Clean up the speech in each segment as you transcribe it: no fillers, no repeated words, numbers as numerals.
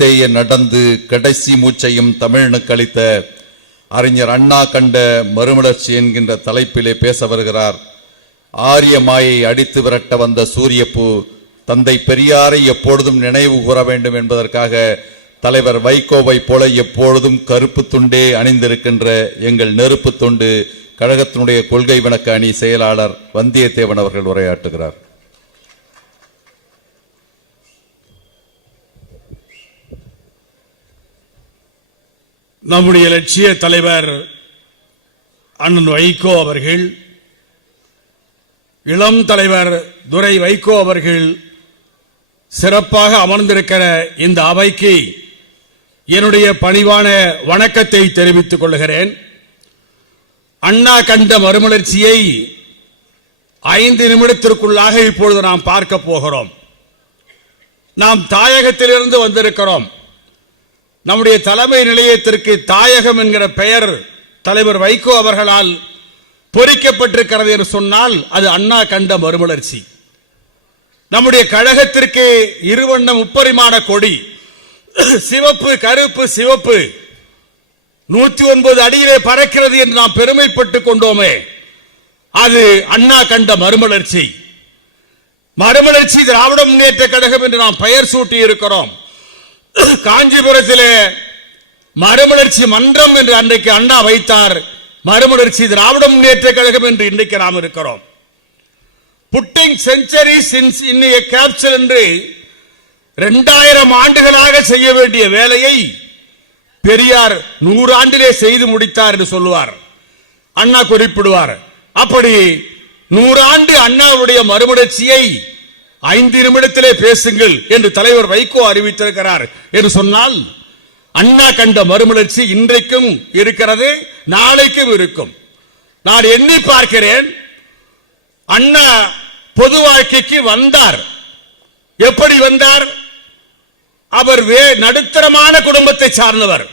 தேய நடந்து கடைசி மூச்சையும் தமிழனுக்கு அளித்த அறிஞர் அண்ணா கண்ட மறுமலர்ச்சி என்கின்ற தலைப்பிலே பேச வருகிறார். ஆரிய மாயை அடித்து விரட்ட வந்த சூரியப்பூ தந்தை பெரியாரை எப்பொழுதும் நினைவு கூற வேண்டும் என்பதற்காக தலைவர் வைகோவை போல எப்பொழுதும் கருப்பு துண்டே அணிந்திருக்கின்ற எங்கள் நெருப்பு துண்டு கழகத்தினுடைய கொள்கை விளக்க அணி செயலாளர் வந்தியத்தேவன் அவர்கள் உரையாற்றுகிறார். நம்முடைய லட்சிய தலைவர் அண்ணன் வைகோ அவர்கள், இளம் தலைவர் துரை வைகோ அவர்கள் சிறப்பாக அமர்ந்திருக்கிற இந்த அவைக்கு என்னுடைய பணிவான வணக்கத்தை தெரிவித்துக் கொள்கிறேன். அண்ணா கண்ட மறுமலர்ச்சியை 5 நிமிடத்திற்குள்ளாக இப்பொழுது நாம் பார்க்க போகிறோம். நாம் தாயகத்திலிருந்து வந்திருக்கிறோம். நம்முடைய தலைமை நிலையத்திற்கு தாயகம் என்கிற பெயர் தலைவர் வைகோ அவர்களால் பொறிக்கப்பட்டிருக்கிறது என்று சொன்னால் அது அண்ணா கண்ட மறுமலர்ச்சி. நம்முடைய கழகத்திற்கு இருவண்ண முப்பரிமாண கொடி, சிவப்பு கருப்பு சிவப்பு 109 அடியிலே பறக்கிறது என்று நாம் பெருமைப்பட்டுக் கொண்டோமே, அது அண்ணா கண்ட மறுமலர்ச்சி. மறுமலர்ச்சி திராவிட முன்னேற்ற கழகம் என்று நாம் பெயர் சூட்டி இருக்கிறோம். காஞ்சிபுரத்திலே மறுமலர்ச்சி மன்றம் என்று அன்றைக்கு அண்ணா வைத்தார். மறுமலர்ச்சி திராவிட முன்னேற்ற கழகம் என்று இன்றைக்கு நாம் இருக்கிறோம். புட்டிங் செஞ்சுரி சின்ஸ் இன் எ கேப்சூல் என்று 2000 ஆண்டுகளாக செய்ய வேண்டிய வேலையை பெரியார் 100 ஆண்டிலே செய்து முடித்தார் என்று சொல்லுவார், அண்ணா குறிப்பிடுவார். அப்படி 100 ஆண்டு அண்ணாவுடைய மறுமலர்ச்சியை 5 நிமிடத்திலே பேசுங்கள் என்று தலைவர் வைகோ அறிவித்திருக்கிறார் என்று சொன்னால், அண்ணா கண்ட மறுமலர்ச்சி இன்றைக்கும் இருக்கிறது, நாளைக்கும் இருக்கும். நான் எண்ணி பார்க்கிறேன், அண்ணா பொது வாழ்க்கைக்கு வந்தார். எப்படி வந்தார்? அவர் நடுத்தரமான குடும்பத்தை சார்ந்தவர்.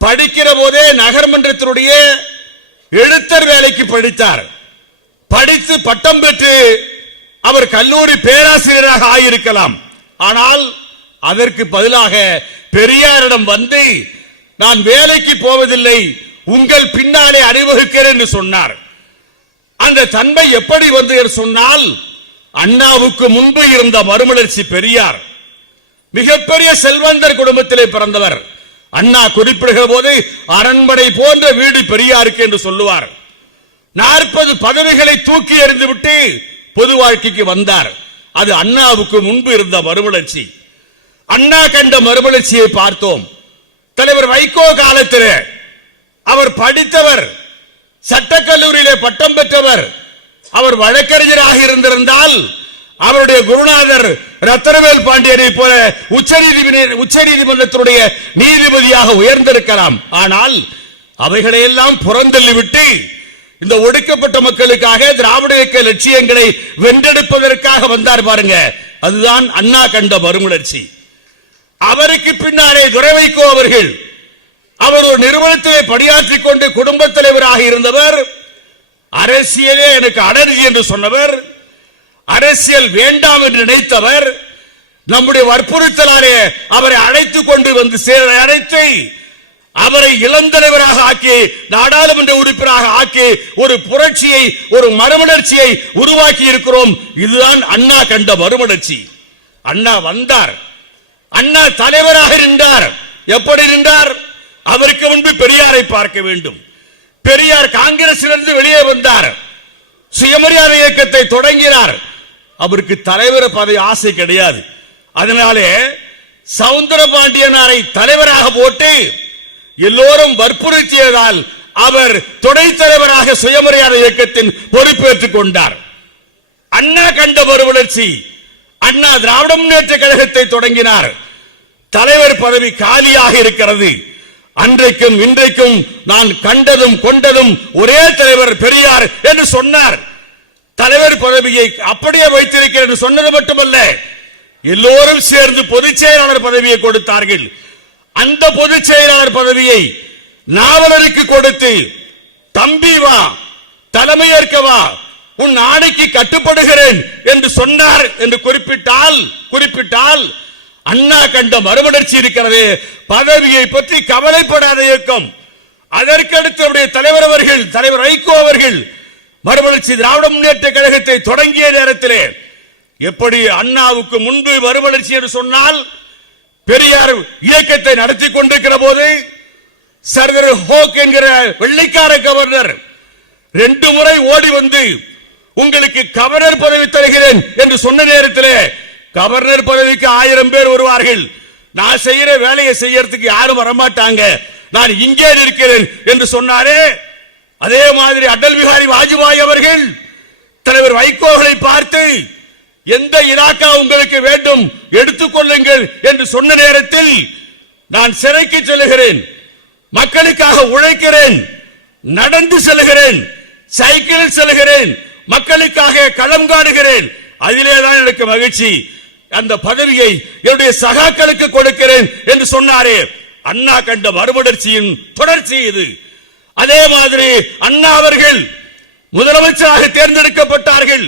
படிக்கிற போதே நகர்மன்றத்தினுடைய எழுத்தர் வேலைக்கு படித்தார். படித்து பட்டம் பெற்று அவர் கல்லூரி பேராசிரியராக ஆகியிருக்கலாம். ஆனால் அதற்கு பதிலாக பெரியாரிடம் வந்து, நான் வேலைக்கு போவதில்லை, உங்கள் பின்னாலே அணிவகுக்கிறேன் என்று சொன்னார். அந்த தன்மை எப்படி வந்து சொன்னால், அண்ணாவுக்கு முன்பு இருந்த மறுமலர்ச்சி பெரியார் மிகப்பெரிய செல்வந்தர் குடும்பத்திலே பிறந்தவர். அண்ணா குறிப்பிடுகிற போது அரண்மனை போன்ற வீடு பெரியாருக்கு என்று சொல்லுவார். 40 பதவிகளை தூக்கி எறிந்துவிட்டு பொது வாழ்க்கைக்கு வந்தார். அது அண்ணாவுக்கு முன்பு இருந்த மறுமலர்ச்சி. அண்ணா கண்ட மறுமலர்ச்சியை பார்த்தோம். தலைவர் வைகோ காலத்தில் அவர் படித்தவர், சட்டக்கல்லூரியிலே பட்டம் பெற்றவர். அவர் வழக்கறிஞராக இருந்திருந்தால் அவருடைய குருநாதர் ரத்தனவேல் பாண்டியனை போல உச்சநீதிமன்றத்தினுடைய நீதிபதியாக உயர்ந்திருக்கலாம். ஆனால் அவைகளையெல்லாம் புறந்தள்ளிவிட்டு இந்த ஒடுக்கப்பட்ட மக்களுக்காக திராவிட இயக்க லட்சியங்களை வென்றெடுப்பதற்காக வந்தார் பாருங்க, அதுதான் அண்ணா கண்ட மறுமலர்ச்சி. அவருக்கு பின்னாலே துரை வைகோ அவர்கள், அவர் ஒரு நிறுவனத்திலே பணியாற்றிக் கொண்டு குடும்ப தலைவராக இருந்தவர். அரசியலே எனக்கு அலர்ஜி என்று சொன்னவர், அரசியல் வேண்டாம் என்று நினைத்தவர். நம்முடைய வற்புறுத்தலாலே அவரை அழைத்துக் கொண்டு வந்து அழைத்து அவரை இளந்தலைவராக ஆக்கி நாடாளுமன்ற உறுப்பினராக ஆக்கி ஒரு புரட்சியை, ஒரு மறுமலர்ச்சியை உருவாக்கி இருக்கிறோம். இதுதான் அண்ணா கண்ட மறுமலர்ச்சி. அண்ணா வந்தார், அண்ணா தலைவராக இருந்தார். எப்படி இருந்தார்? அவருக்கு முன்பு பெரியாரை பார்க்க வேண்டும். பெரியார் காங்கிரசிலிருந்து வெளியே வந்தார், சுயமரியாதை இயக்கத்தை தொடங்கினார். அவருக்கு தலைவர் பதவி ஆசை கிடையாது. அதனாலே சவுந்தரபாண்டியனாரை தலைவராக போட்டு எல்லோரும் வற்புறுத்தியதால் அவர் துணை தலைவராக சுயமரியாதை இயக்கத்தின் பொறுப்பேற்றுக் கொண்டார். அண்ணா கண்ட மறுமலர்ச்சி. அண்ணா திராவிட முன்னேற்ற கழகத்தை தொடங்கினார். தலைவர் பதவி காலியாக இருக்கிறது. அன்றைக்கும் இன்றைக்கும் நான் கண்டதும் கொண்டதும் ஒரே தலைவர் பெரியார் என்று சொன்னார். தலைவர் பதவியை அப்படியே வைத்திருக்கிறேன் என்று சொன்னது மட்டுமல்ல, எல்லோரும் சேர்ந்து பொதுச் செயலாளர் பதவியை கொடுத்தார்கள். அந்த பொதுச் செயலாளர் பதவியை நாவலருக்கு கொடுத்து, தம்பி வா, தலைமையேற்கவா, உன் ஆணைக்கு கட்டுப்படுகிறேன் என்று சொன்னார் என்று குறிப்பிட்டால் அண்ணா கண்ட மறுமலர்ச்சி இருக்கிறது. பதவியை பற்றி கவலைப்படாத இயக்கம். அதற்கடுத்து தலைவர் அவர்கள், தலைவர் வைகோ அவர்கள் மறுமலர்ச்சி திராவிட முன்னேற்ற கழகத்தை தொடங்கிய நேரத்திலே எப்படி அண்ணாவுக்கு முன்பு மறுமலர்ச்சி என்று சொன்னால் பெரியார் இயக்கத்தை நடத்தி கொண்டிருக்கிற போது சர்தார் ஹோக் என்கிற வெள்ளைக்கார கவர்னர் 2 முறை ஓடி வந்து உங்களுக்கு கவர்னர் பதவி தருகிறேன் என்று சொன்ன நேரத்திலே கவர்னர் பதவிக்கு 1000 பேர் வருவார்கள். நான் செய்யற வேலையை செய்யறதுக்கு யாரும் வரமாட்டாங்க, நான் இங்கே இருக்கிறேன் என்று சொன்னாரே. அதே மாதிரி அடல் பிஹாரி வாஜ்பாய் அவர்கள் தலைவர் வைகோவை பார்த்து எந்த இலாக்கா உங்களுக்கு வேண்டும் எடுத்துக்கொள்ளுங்கள் என்று சொன்ன நேரத்தில் நான் சிறைக்கு செல்கிறேன், மக்களுக்காக உழைக்கிறேன், நடந்து செல்கிறேன், சைக்கிளில் செல்கிறேன், மக்களுக்காக களம் காணுகிறேன், அதிலேதான் எனக்கு மகிழ்ச்சி, அந்த பதவியை என்னுடைய சகாக்களுக்கு கொடுக்கிறேன் என்று சொன்னாரே. அண்ணா கண்ட மறுமலர்ச்சியின் தொடர்ச்சி இது. அதே மாதிரி அண்ணா அவர்கள் முதலமைச்சராக தேர்ந்தெடுக்கப்பட்டார்கள்.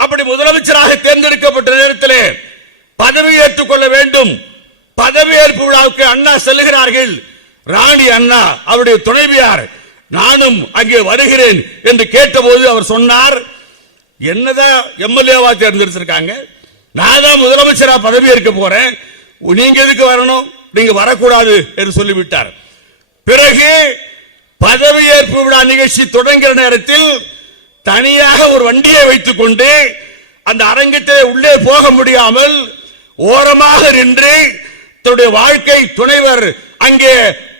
அப்படி முதலமைச்சராக தேர்ந்தெடுக்கப்பட்ட நேரத்திலே பதவி ஏற்றுக் கொள்ள வேண்டும். பதவியேற்பு விழாவுக்கு அண்ணா செல்லுகிறார்கள். ராணி அண்ணா அவருடைய துணைவியார் நானும் அங்கே வருகிறேன் என்று கேட்டபோது அவர் சொன்னார், என்னதான் எம்எல்ஏவா தேர்ந்தெடுத்திருக்காங்க, நான் தான் முதலமைச்சரா பதவி ஏற்க போறேன், நீங்க எதுக்கு வரணும், நீங்க வரக்கூடாது என்று சொல்லிவிட்டார். பிறகு பதவியேற்பு விழா நிகழ்ச்சி தொடங்குகிற நேரத்தில் தனியாக ஒரு வண்டியை வைத்துக் கொண்டு அந்த அரங்கத்தை உள்ளே போக முடியாமல் ஓரமாக நின்று தன்னுடைய வாழ்க்கை துணைவர் அங்கே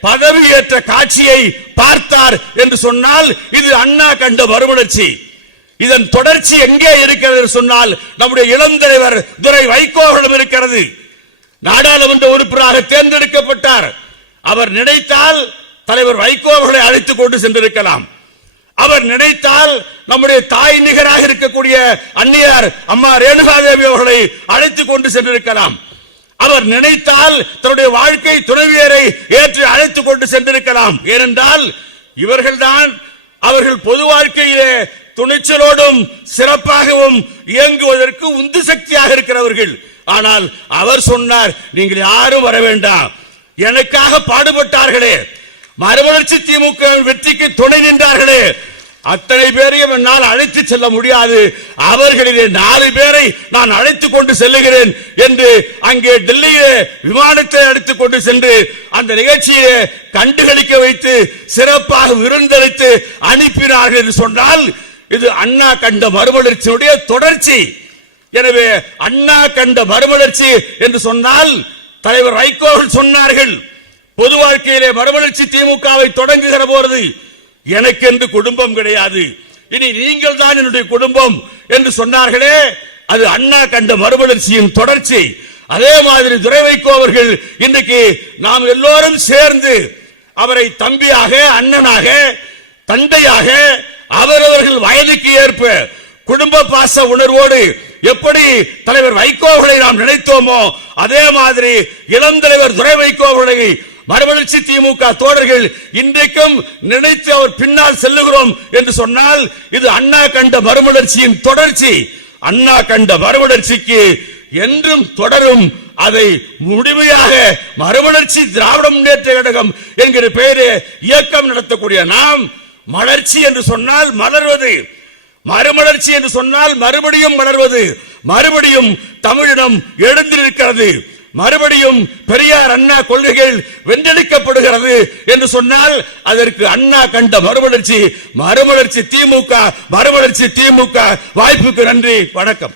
பதவியேற்ற காட்சியை பார்த்தார் என்று சொன்னால் இது அண்ணா கண்ட மறுமலர்ச்சி. இதன் தொடர்ச்சி எங்கே இருக்கிறது சொன்னால் நம்முடைய இளம் தலைவர் துரை வைகோவிடம் இருக்கிறது. நாடாளுமன்ற உறுப்பினராக தேர்ந்தெடுக்கப்பட்டார். அவர் நினைத்தால் தலைவர் வைகோ அவர்களை அழைத்துக் கொண்டு சென்றிருக்கலாம். அவர் நினைத்தால் நம்முடைய தாய் நிகராக இருக்கக்கூடிய அன்னியார் அம்மா ரேணுகாதேவி அவர்களை அழைத்துக் கொண்டு சென்றிருக்கலாம். அவர் நினைத்தால் தன்னுடைய வாழ்க்கை துணைவியரை ஏற்று அழைத்துக் கொண்டு சென்றிருக்கலாம். ஏனென்றால் இவர்கள்தான் அவர்கள் பொது வாழ்க்கையிலே துணிச்சலோடும் சிறப்பாகவும் இயங்குவதற்கு உந்து சக்தியாக இருக்கிறவர்கள். ஆனால் அவர் சொன்னார், நீங்கள் யாரும் வர வேண்டாம், எனக்காக பாடுபட்டார்களே, மறுமலர்ச்சி திமுக வெற்றிக்கு துணை நின்றார்களே, அத்தனை பேரையும் என்னால் அழைத்து செல்ல முடியாது, அவர்களிலே 4 பேரை நான் அழைத்துக் கொண்டு செல்லுகிறேன் என்று அங்கே டெல்லியிலே விமானத்தை அழைத்துக் கொண்டு சென்று அந்த நிகழ்ச்சியை கண்டுகளிக்க வைத்து சிறப்பாக விருந்தளித்து அனுப்பினார்கள் என்று சொன்னால் இது அண்ணா கண்ட மறுமலர்ச்சியுடைய தொடர்ச்சி. எனவே அண்ணா கண்ட மறுமலர்ச்சி என்று சொன்னால் தலைவர் வைகோ சொன்னார்கள், பொது வாழ்க்கையிலே மறுமலர்ச்சி திமுகவை தொடங்குகிற போது எனக்கு என்று குடும்பம் கிடையாது, இனி நீங்கள் தான் என்னுடைய குடும்பம் என்று சொன்னார்களே, அது அண்ணா கண்ட மறுமலர்ச்சியின் தொடர்ச்சி. அதே மாதிரி துரை வைகோ அவர்கள் இன்றைக்கு நாம் எல்லோரும் சேர்ந்து அவரை தம்பியாக, அண்ணனாக, தந்தையாக, அவரவர்கள் வயதுக்கு ஏற்ப குடும்ப பாச உணர்வோடு எப்படி தலைவர் வைகோவை நாம் நினைத்தோமோ அதே மாதிரி இளம் தலைவர் துரை வைகோவை மறுமலர்ச்சி திமுக தோழர்கள் இன்றைக்கும் நினைத்து அவர் பின்னால் செல்லுகிறோம் என்று சொன்னால் இது அண்ணா கண்ட மறுமலர்ச்சியின் தொடர்ச்சி. அண்ணா கண்ட மறுமலர்ச்சிக்கு என்றும் தொடரும். அதை முழுமையாக மறுமலர்ச்சி திராவிட முன்னேற்ற கழகம் என்கிற பெயரே இயக்கம் நடத்தக்கூடிய நாம் மலர்ச்சி என்று சொன்னால் மலர்வது, மறுமலர்ச்சி என்று சொன்னால் மறுபடியும் மலர்வது, மறுபடியும் தமிழினம் எழுந்திருக்கிறது, மறுபடியும் பெரியார் அண்ணா கொள்கைகள் வென்றெடுக்கப்படுகிறது என்று சொன்னால் அதற்கு அண்ணா கண்ட மறுமலர்ச்சி, மறுமலர்ச்சி திமுக, மறுமலர்ச்சி திமுக. வாய்ப்புக்கு நன்றி, வணக்கம்.